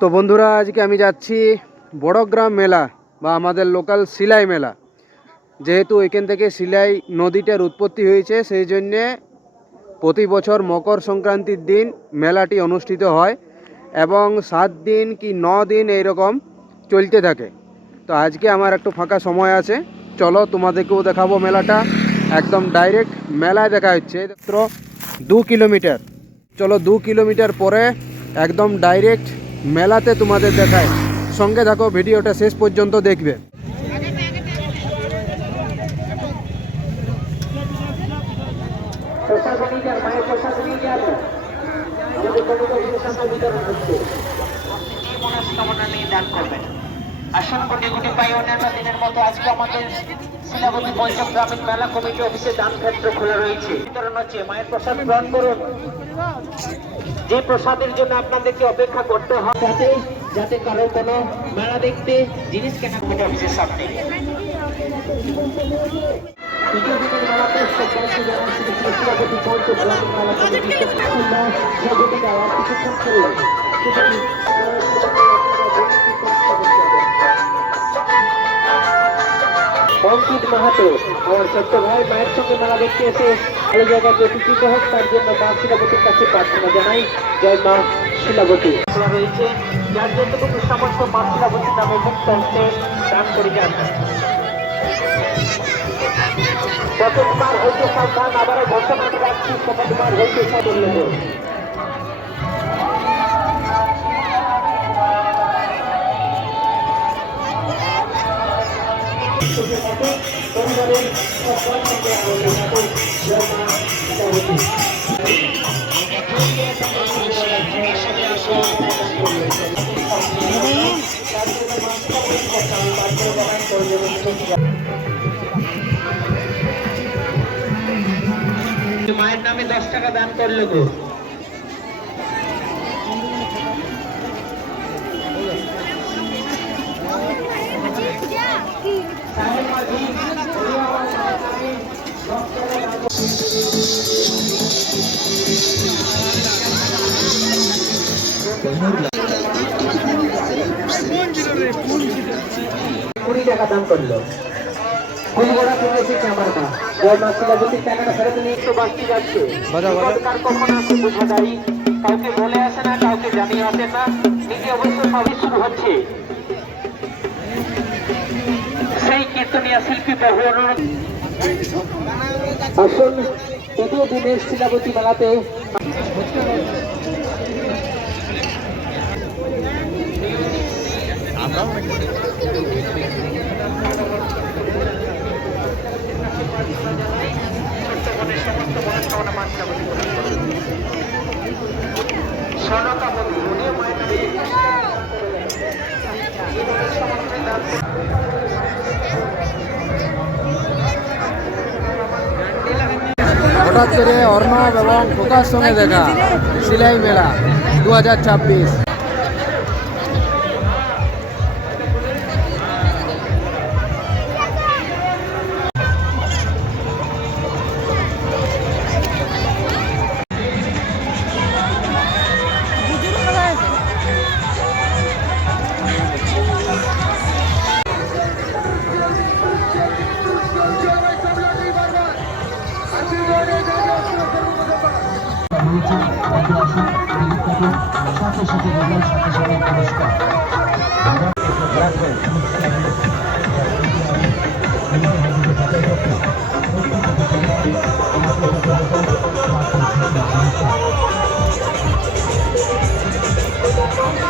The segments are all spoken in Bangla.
তো বন্ধুরা, আজকে আমি যাচ্ছি বড়গ্রাম মেলা বা আমাদের লোকাল সিলাই মেলা। যেহেতু এখান থেকে সিলাই নদীটার উৎপত্তি হয়েছে, সেই জন্যে প্রতি বছর মকর সংক্রান্তির দিন মেলাটি অনুষ্ঠিত হয় এবং সাত দিন কি ন দিন এইরকম চলতে থাকে। তো আজকে আমার একটু ফাঁকা সময় আছে। চলো, তোমাদেরকেও দেখাবো মেলাটা। একদম ডাইরেক্ট মেলায় দেখা হচ্ছে। মাত্র দু কিলোমিটার। চলো, দু কিলোমিটার পরে একদম ডাইরেক্ট মেলাতে তোমাদের দেখায়। সঙ্গে থাকো ভিডিওটা শেষ পর্যন্ত দেখবে। আমাদের মনস্কামনা নিয়ে দান করবেন। আসুন কোটি কোটি পাই অন্যান্য দিনের মতো আজকে আমাদের শিলাবতী পঞ্চম গ্রামীণ মেলা কমিটি অফিসে দান ক্ষেত্র খোলা রয়েছে বিতরণ হচ্ছে মায়ের প্রসাদ গ্রহণ করুন যে প্রসাদের জন্য আপনাদেরকে অপেক্ষা করতে হয় যাতে যাতে কারও কোনো মেলা দেখতে জিনিস কেনা কমিটি অফিসের সামনে অঙ্কিত মাহাতো আমার ছোট্ট ভাই মায়ের সঙ্গে মেলা দেখতে এসে ভালো জায়গায় প্রতিষ্ঠিত হোক, তার জন্য মা শিলাবতীর কাছে প্রার্থনা জানাই। জয় মা শিলাবতী। রয়েছে, যার যতটুকু সামর্থ্য মা শিলাবতীর নামে মুক্ত হস্তে দান করে যান। প্রথমবার হইতে সাবধান ঘোষণা রাখছি প্রথমবার হইতে সাবধান মা। মায়ের নামে দশ টাকা দান করল গো। কুড়ি টাকা দান করল। কুলগড়া থেকে এসেছে আমার মা। জয় মা শিলাবতীর টাকাটা ফেরত নিয়ে একটু বাঁচতে যাচ্ছে। কাউকে বলে আসে না কাউকে জানিয়ে আসে না। নিজে অবশ্য সবই শুরু হচ্ছে। সেই কীর্তনিয়া শিল্পী আসুন তৃতীয় দিনের শিলাবতী মেলাতে সনকা বন্ধু উনিও মায়ের নামে হঠাৎ করে অর্ণব এবং খোকার সঙ্গে দেখা সিলাই মেলা দু হাজার ছাব্বিশ।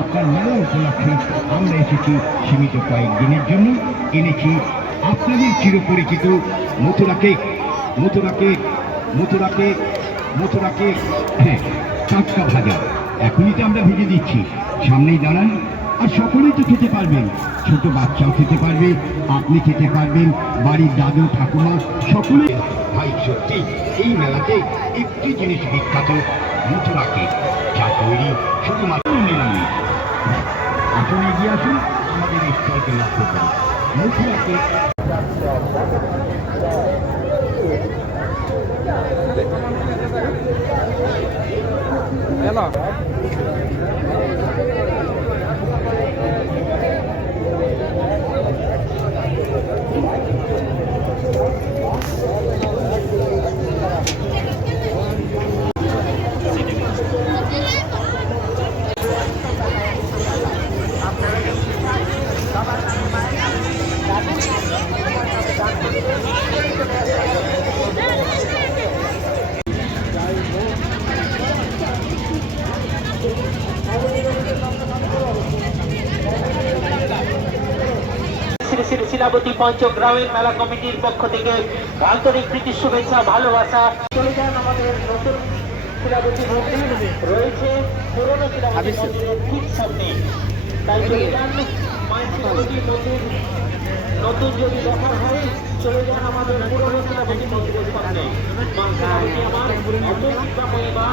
আপনার মেলা উপলক্ষে আমরা এসেছি সীমিত কয়েক দিনের জন্য। এনেছি আপনাদের চিরপরিচিত Mathura cake Mathura cake Mathura cake Mathura cake. হ্যাঁ টাটকা ভাজা। এখনই তো আমরা ভেজে দিচ্ছি। সামনেই দাঁড়ান। আর সকলেই তো খেতে পারবেন। ছোট বাচ্চাও খেতে পারবে, আপনি খেতে পারবেন, বাড়ির দাদু, ঠাকুমা, সকলে। ভাই, সত্যি, এই মেলাতে একটি জিনিস বিখ্যাত, মথুরা কেক। যা তৈরি শুধুমাত্র নিরামিষ আসুন এগিয়ে আসুন আমাদের এই স্টলকে লক্ষ্য করুন মথুরা কেক শ্রী শিলাবতী পঞ্চগ্রামের মেলা কমিটির পক্ষ থেকে। আন্তরিক প্রীতি শুভেচ্ছা ভালোবাসা। চলে যান আমাদের নতুন শিলাবতী মন্দির। রয়েছে পুরনো শিলাবতী মন্দিরের ঠিক সামনে। তাই চলে যান মায়ের শিলাবতী মন্দির। নতুন যদি দেখা হয় চলে যান আমাদের পুরনো শিলাবতী মন্দিরের সামনে। মা শিলাবতী আমার অতুল শিক্ষাময়ী মা।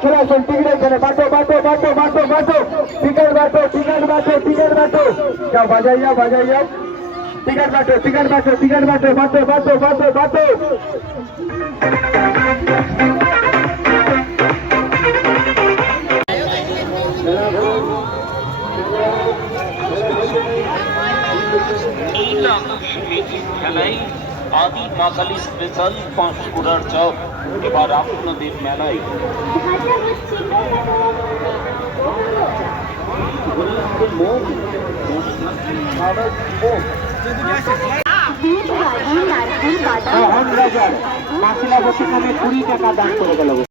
চলে আসুন টিকিট এখানে বাটো বাটো বাটো বাটো বাটো। টিকিট বাটো টিকিট বাটো টিকিট বাটো। যাও, বাজাই যাও বাজাই যাও। টিকিট বাটো টিকিট বাটো টিকিট বাটো বাটো বাটো বাটো বাটো। খেলায় আদি মাকালি স্পেশাল পাঁশকুড়ার চপ এবার আপনাদের মেলায় মোহন রাজার মাসিলা বসে কুড়ি টাকা দান করে গেল